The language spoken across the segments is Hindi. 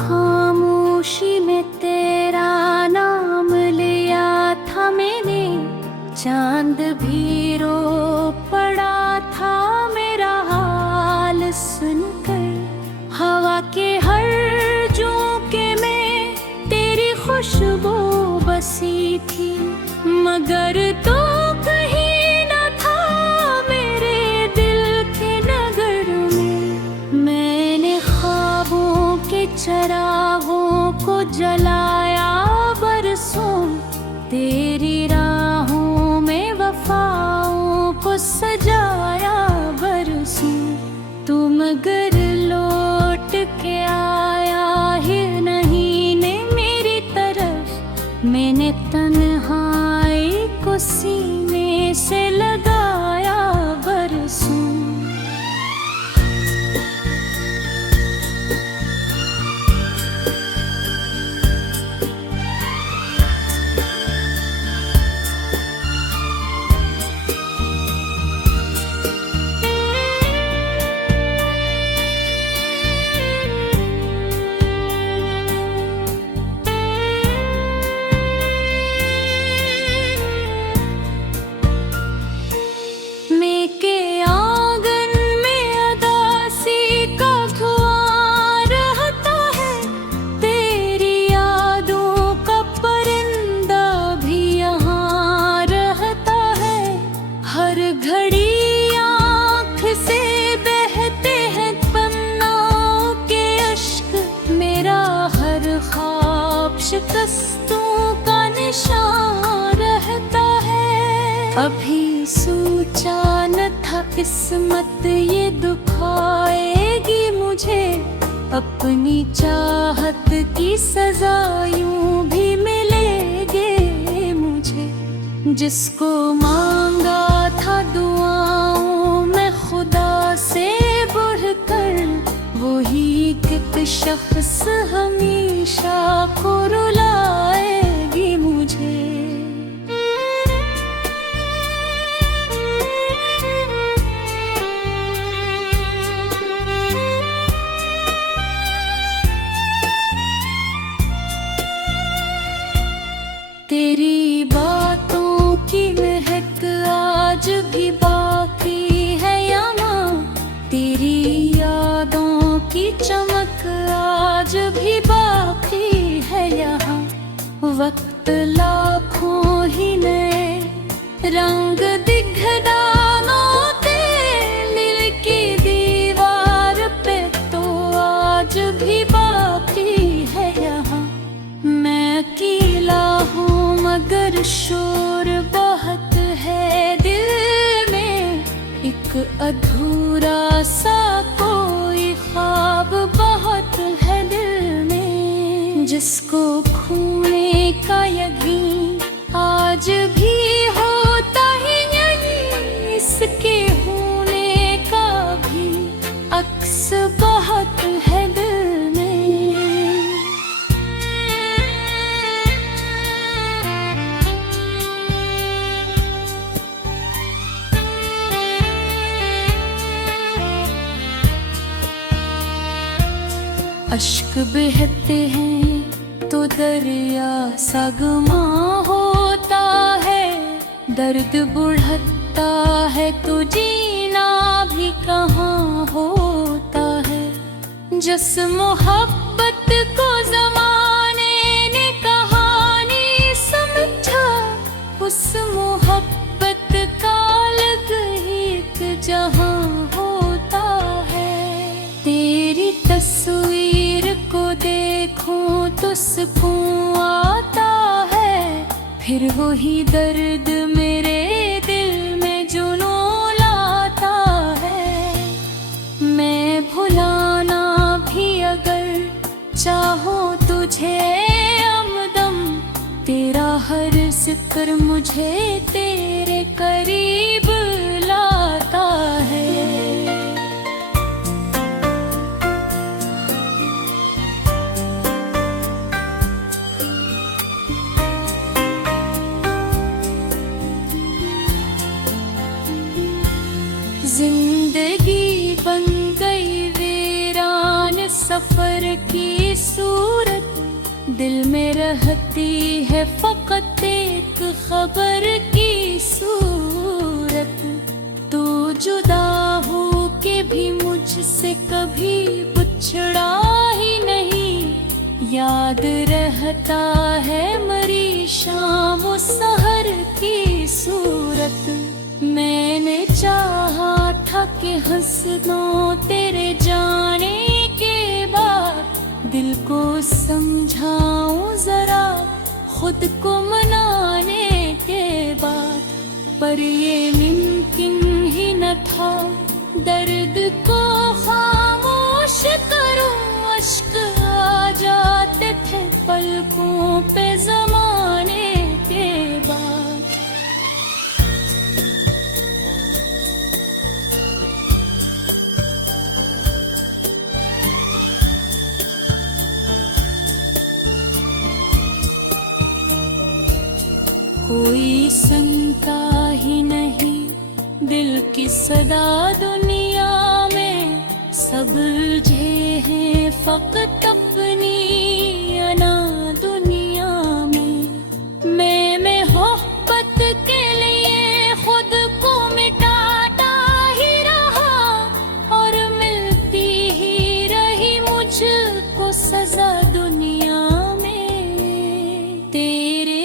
खामोशी में तेरा नाम लिया था मैंने, चांद भी रो पड़ा था मेरा हाल सुनकर। हवा के हर झोंके में तेरी खुशबू बसी थी, मगर तो कहीं न था मेरे दिल के नगर में। मैंने ख्वाबों के चरागों को जलाया बरसों, तेरी राहों में वफाओं को सजाया बरसों। तू मगर लौट के आया ही नहीं ने मेरी तरफ, मैंने तन्हाई को सीने से लगाया बरसों। शिकस्तों का निशान रहता है। अभी सोचा न था किस्मत ये दुखाएगी मुझे, अपनी चाहत की सजा यूं भी मिलेगी मुझे। जिसको मांगा था दुआओं में खुदा से बढ़कर, वही एक शख्स हमेशा को रुलाएगी मुझे। तेरी बातों की महक आज भी बाकी है यहाँ, तेरी यादों की चमक आज भी बाकी है यहाँ। वक्त लाखों ही नए रंग दिखलानों के दिल की दीवार पे तो आज भी बाकी है यहाँ। मैं अकेला हूँ मगर शोर बहुत है दिल में, एक अधूरा सा कोई ख्वाब बहुत है दिल में। जिसको खोने का यकीन आज भी होता ही नहीं, इसके होने का भी अक्स बहुत है दिल में। अश्क बहते हैं तो दरिया सगमा होता है, दर्द बढ़ता है तो जीना भी कहाँ होता है। जिस मोहब्बत को ज़माने ने कहानी समझा, उस मोहब्बत का अलग ही एक जहाँ होता है। तेरी तस्वीर को देखूं तो सुकून आता है, फिर वही दर्द मेरे दिल में जुनून लाता है। मैं भुलाना भी अगर चाहूं तुझे हमदम, तेरा हर जिक्र मुझे तेरे करीब लाता है। जिंदगी बन गई वीरान सफर की दिल में रहती है फकत एक खबर की सूरत। तू जुदा हो के भी मुझसे कभी बिछड़ा ही नहीं। याद रहता है मरी शाम सहर की सूरत। मैंने चाहा था कि हंसनों तेरे जाने के बाद दिल को समझाऊं जरा खुद को मनाने के बाद, पर ये मुमकिन ही न था। दर्द को खामोश करूं, अश्क आ जाते थे पलकों पे ज़माने के बाद। कोई सुनता ही नहीं दिल की सदा दुनिया में। सब उलझे हैं फकत अपनी अना दुनिया में। मैं मोहब्बत के लिए खुद को मिटाता ही रहा और मिलती ही रही मुझको सजा दुनिया में। तेरे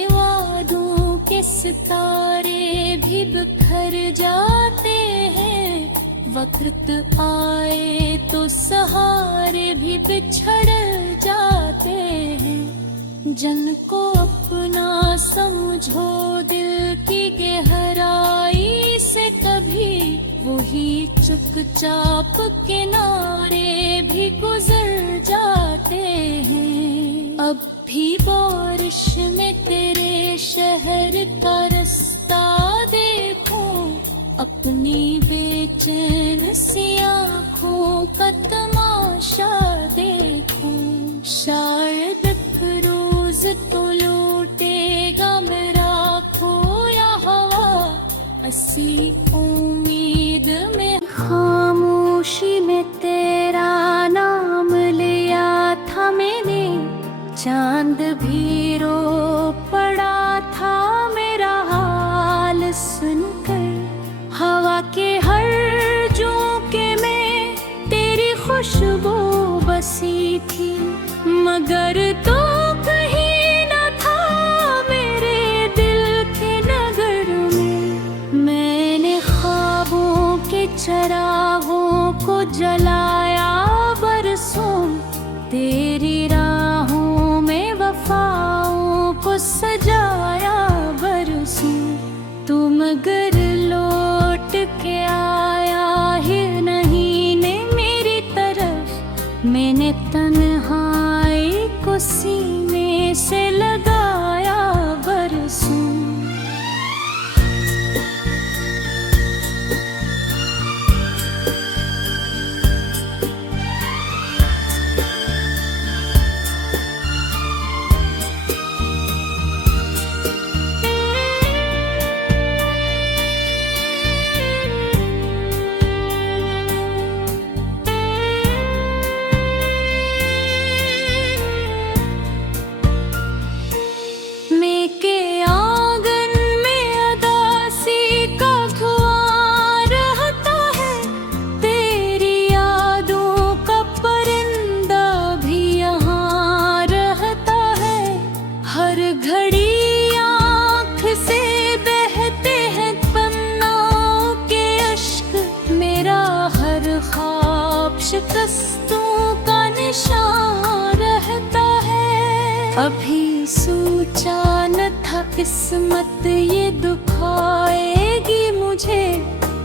सितारे भी बिखर जाते हैं, वक्त आए तो सहारे भी बिछड़ जाते हैं। जन को अपना समझो दिल की गहराई से कभी, वही चुपचाप किनारे भी गुजर जाते हैं। अब भी बारिश में तेरे शहर का रास्ता देखूं, अपनी बेचैन सी आँखों का तमाशा देखूं। शायद एक रोज तो लौटेगा मेरा खोया हवा, असली उम्मीद में खामोशी में तेरा नाम लिया था मैंने। चांद भी रो पड़ा था मेरा हाल सुनकर। हवा के हर झोंके में तेरी खुशबू बसी थी, मगर तो कहीं न था मेरे दिल के नगर में। मैंने ख्वाबों के चरागों को जलाया बरसों, तेरी राहों में वफाओं को सजाया बरसों। तू मगर लौट के आया ही नहीं ने मेरी तरफ। मैंने तन्हाई को सीने से लगाया बरसों। शिकस्तों का निशान रहता है। अभी सोचा न था किस्मत ये दुखाएगी मुझे,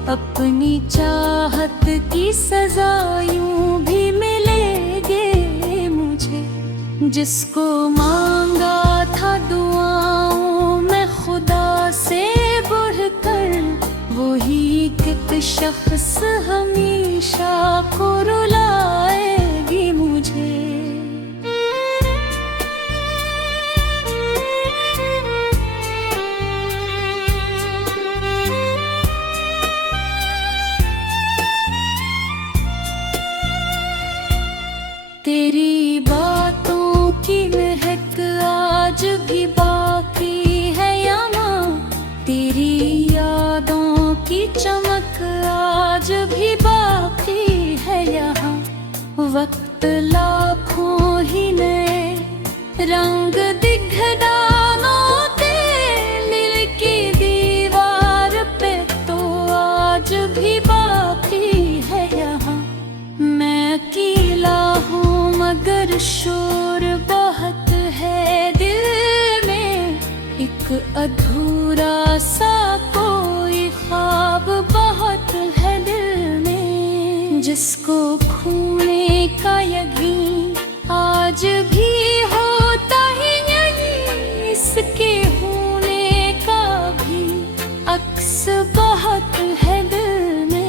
अपनी चाहत की सजा यूं भी मिलेगी मुझे। जिसको मांगा था दुआओं में खुदा से बढ़कर, वही एक शख्स हमेशा को रुलाएगी मुझे। तेरी बातों की महक अधूरा सा कोई ख्वाब बहुत है दिल में, जिसको खोने का यकीन आज भी होता ही नहीं, इसके होने का भी अक्स बहुत है दिल में।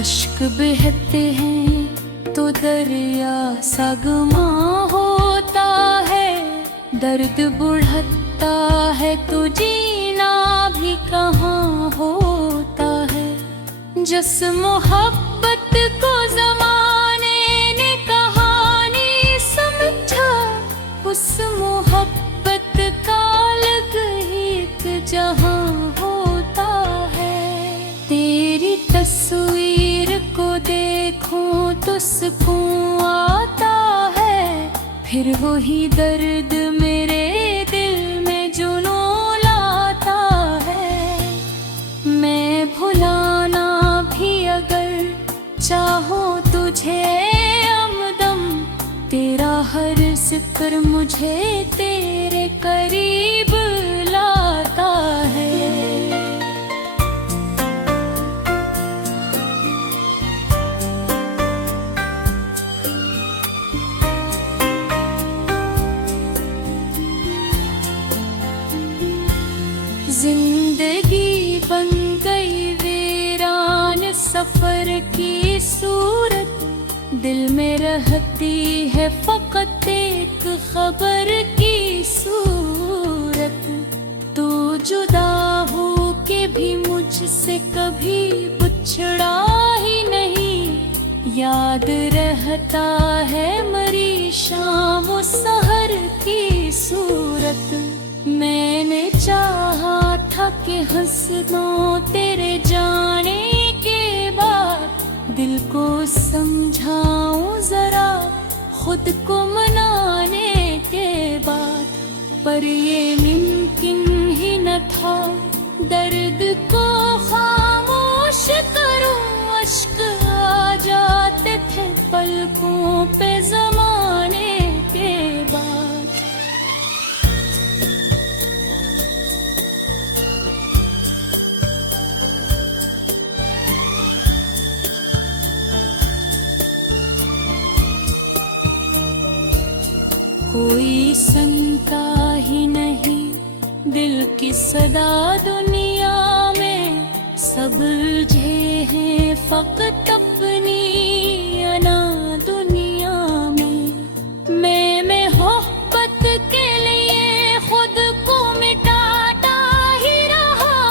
अश्क बहते हैं तो दरिया सगमा होता है, दर्द बढ़ता है तो जीना भी कहाँ होता है। जिस मोहब्बत को ज़माने ने कहानी समझा, उस मोहब्बत का अलग ही एक जहाँ होता है। तेरी तस्वीर को देखूं तो सुकून आता है, फिर वही दर्द मेरे दिल में जुनून लाता है। मैं भुलाना भी अगर चाहूं तुझे हमदम, तेरा हर जिक्र मुझे तेरे करीब लाता है। जिंदगी बन गई वीरान सफर की सूरत, दिल में रहती है फकत एक खबर की सूरत। तू जुदा हो के भी मुझसे कभी बिछड़ा ही नहीं, याद रहता है मरी शाम सहर की सूरत। मैंने चाहा था कि हंस दूं तेरे जाने के बाद, दिल को समझाऊं जरा खुद को मनाने के बाद, पर ये मुमकिन ही न था। दर्द को खामोश करूं, अश्क आ जाते थे पलकों पे ज़माने के बाद। कोई सुनता ही नहीं दिल की सदा दुनिया में, सब उलझे हैं फकत अपनी अना दुनिया में। मैं मोहब्बत के लिए खुद को मिटाता ही रहा,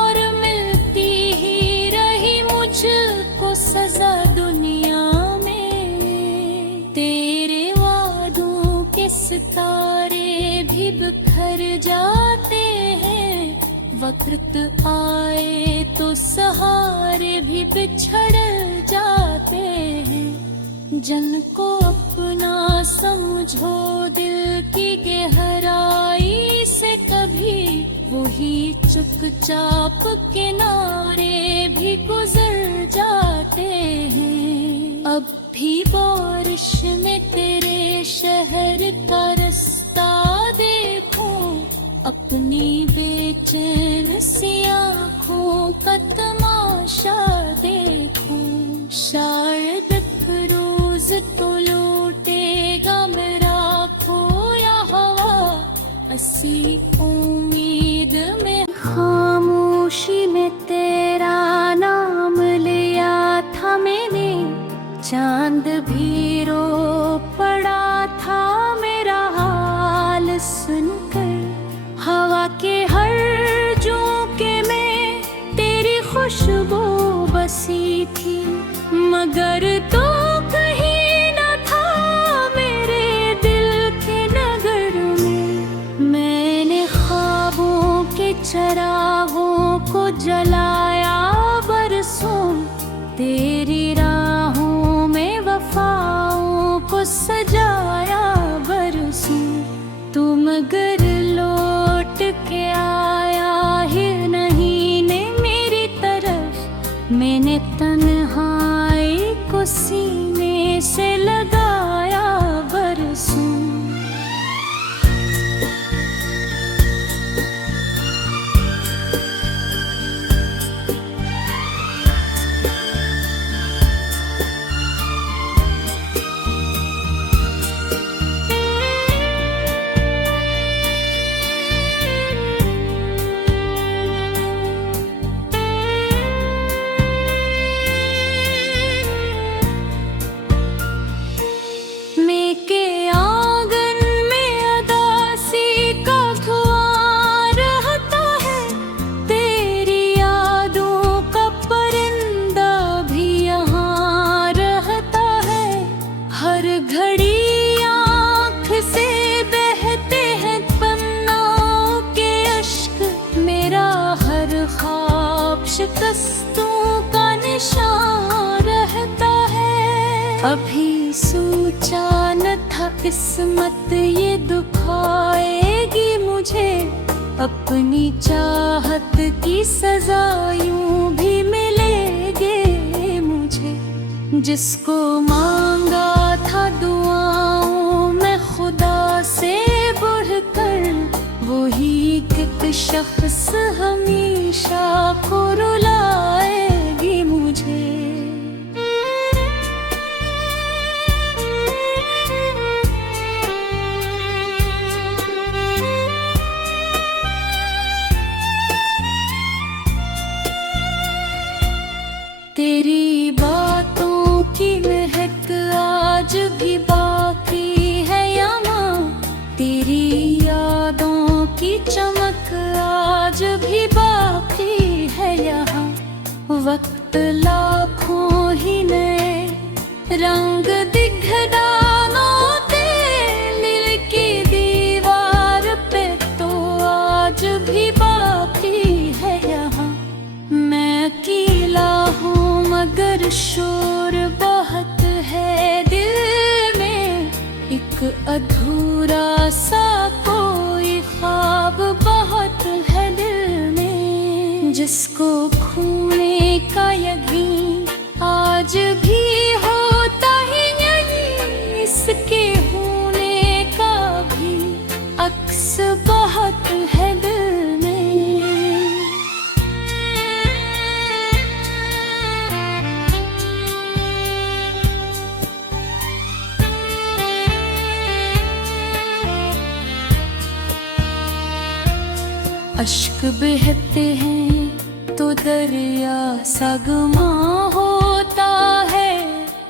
और मिलती ही रही मुझको सजा दुनिया में। तेरे वादों के सितारे भी बिखर जाते हैं, वक्त आए तो सहारे भी बिछड़ जाते हैं। जन को अपना समझो दिल की गहराई से कभी, वही चुपचाप किनारे भी गुजर जाते हैं। अब भी बारिश में तेरे शहर का रास्ता देखूं, अपनी बेचैन सी आँखों का तमाशा देखूं। शायद एक रोज तो लौटेगा मेरा खोया हवा, ऐसी उम्मीद में खामोशी में तेरा नाम लिया था मैंने। चांद भी रो पड़ा था मेरा हाल सुनकर, हवा के हर झोंके में तेरी खुशबू बसी थी, मगर तो कहीं न था मेरे दिल के नगर में। मैंने ख्वाबों के चरागों को जलाया बरसों, तेरी राहों में वफाओं को सजाया बरसों। तू मगर लौट के आया तन्हाई को सीने से लगाया बरसों। शिकस्तों का निशान रहता है। अभी सोचा न था किस्मत ये दुखाएगी मुझे, अपनी चाहत की सजा यूं भी मिलेगी मुझे। जिसको मांगा था दुआओं में खुदा से बढ़कर, वही एक शख्स हमेशा को रुलाएगी मुझे। तेरी बातों की महक आज भी बाकी है यहाँ, तेरी यादों की चमक आज भी बाकी है यहाँ। वक्त लाखों ही नए रंग दिखलाते दिल की दीवार पे, तो आज भी बाकी है यहाँ। मैं अकेला हूँ मगर शोर बहुत है दिल में, एक अधूरा सा कोई ख्वाब बहुत है दिल में। जिसको खोने का यकीन आज भी होता ही नहीं, इसके होने का भी अक्स बहुत है दिल में। अश्क बहते हैं तो दरिया सगमा होता है,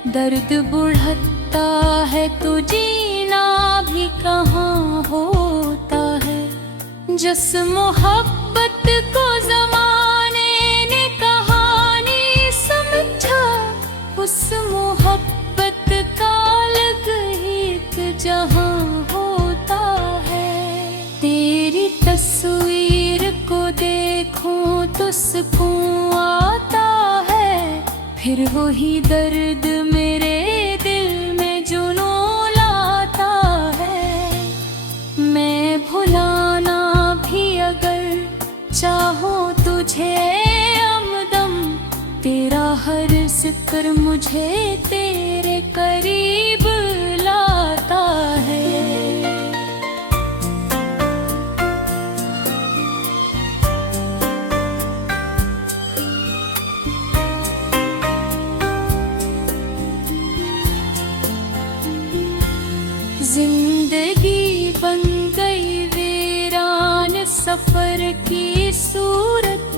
दर्द बढ़ता है तो जीना भी कहाँ होता है। जिस मोहब्बत को ज़माने ने कहानी समझा, उस मोहब्बत का अलग ही एक जहाँ होता है। तेरी तस्वीर को देखूं तो सुकून आता है, फिर वही दर्द मेरे दिल में जुनून लाता है। मैं भुलाना भी अगर चाहूं तुझे हमदम, तेरा हर जिक्र मुझे तेरे करीब लाता है। जिंदगी बन गई वीरान सफर की सूरत,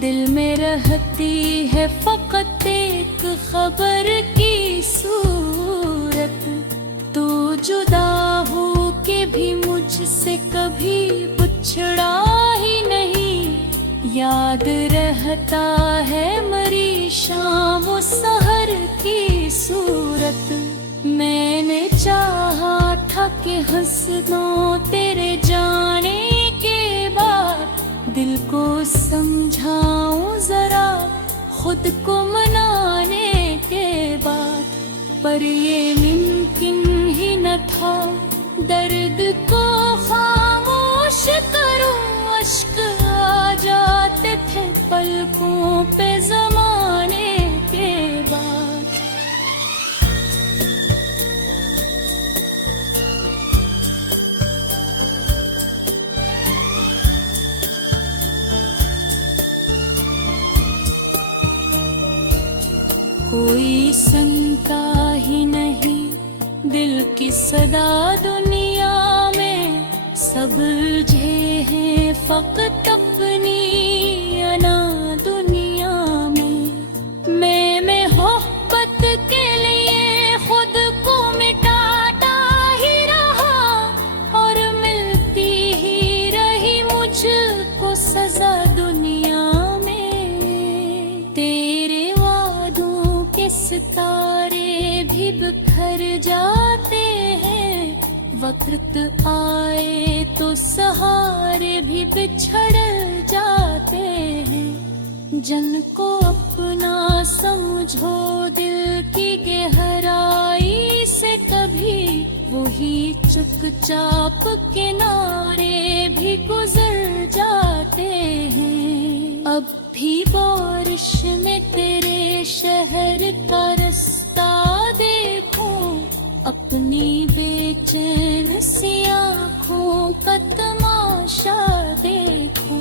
दिल में रहती है फकत एक खबर की सूरत। तू जुदा हो के भी मुझसे कभी बिछड़ा ही नहीं, याद रहता है मरी शाम सहर की सूरत। मैंने चाहा था कि हंसनों तेरे जाने के बाद, दिल को समझाऊं जरा खुद को मनाने के बाद। पर ये मुमकिन ही न था, दर्द को खामोश करूं, अश्क आ जाते थे पलकों पे ज़माने कोई सुनता ही नहीं दिल की सदा दुनिया में। सब उलझे हैं फकत अपनी अना दुनिया में। मैं मोहब्बत के लिए खुद को मिटाता ही रहा और मिलती ही रही मुझको सजा दुनिया में। तेरे वादों के सितारे भी बिखर जाते हैं, वक्त आए तो सहारे भी बिछड़ जाते हैं। जन को अपना समझो दिल की गहराई से कभी, वही चुपचाप किनारे भी गुजर जाते हैं। अब भी बारिश में तेरे शहर का रास्ता देखो, अपनी बेचैन सी आँखों का तमाशा देखो।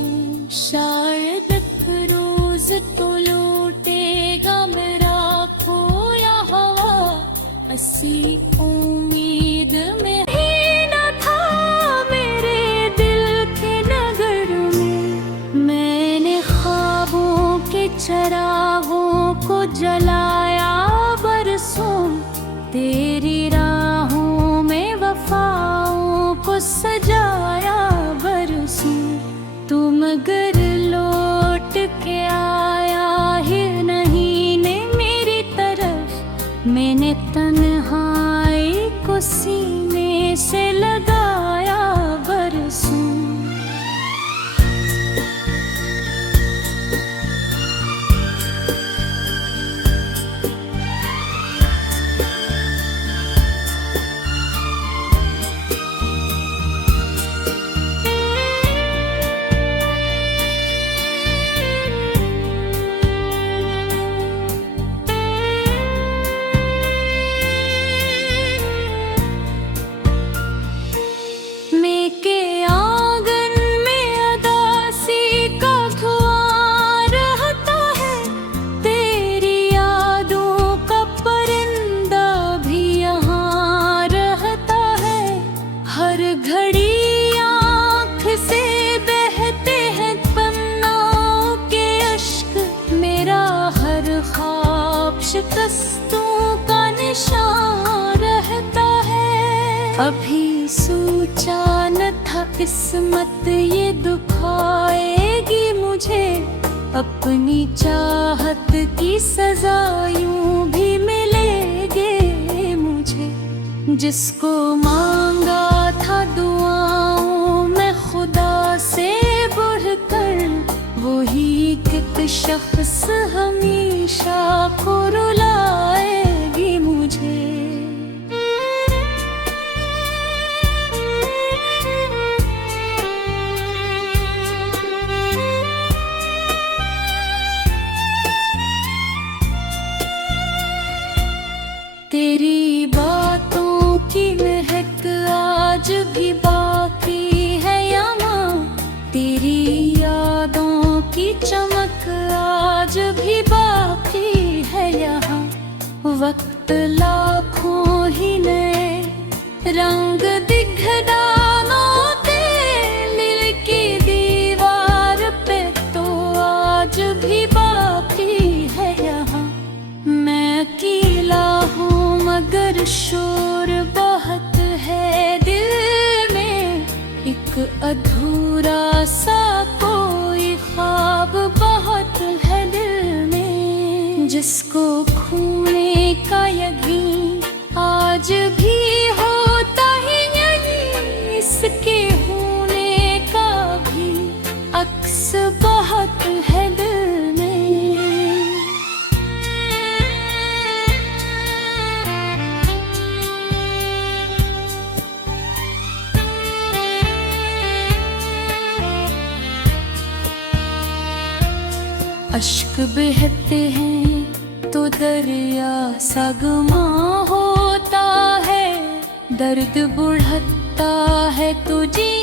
शायद एक रोज तो लौटेगा मेरा खोया हवा, ऐसी उम्मीद में ही न था मेरे दिल के नगर में। मैंने ख्वाबों के चरागों को जलाया बरसों, तेरी राहों में वफाओं को सजाया बरसों। तुम अगर लौट के आया ही नहीं ने मेरी तरफ, मैंने तन्हाई को सीने से लगाया बरसों। शिकस्तों का निशान रहता है। अभी सोचा न था किस्मत ये दुखाएगी मुझे, अपनी चाहत की सजा यूं भी मिलेगी मुझे। जिसको मांगा था दुआओं में खुदा से बढ़कर, वही एक शख्स हमेशा को रुलाएगी मुझे। तेरी बातों की महक आज भी बाकी है यहाँ, तेरी यादों की चमक आज भी बाकी है यहाँ। वक्त लाखों ही नए रंग दिखलानों दे, दिल की दीवार पे तो आज भी बाकी है यहाँ। मैं अकेला हूँ मगर शोर बहुत है दिल में, एक अधूरा सा कोई ख्वाब बहुत है दिल में। जिसको खोने का यकीन आज भी होता ही नहीं, इसके होने का भी अक्स बहुत है दिल में। अश्क बहते हैं तो दरिया सगमा होता है, दर्द बढ़ता है तो जी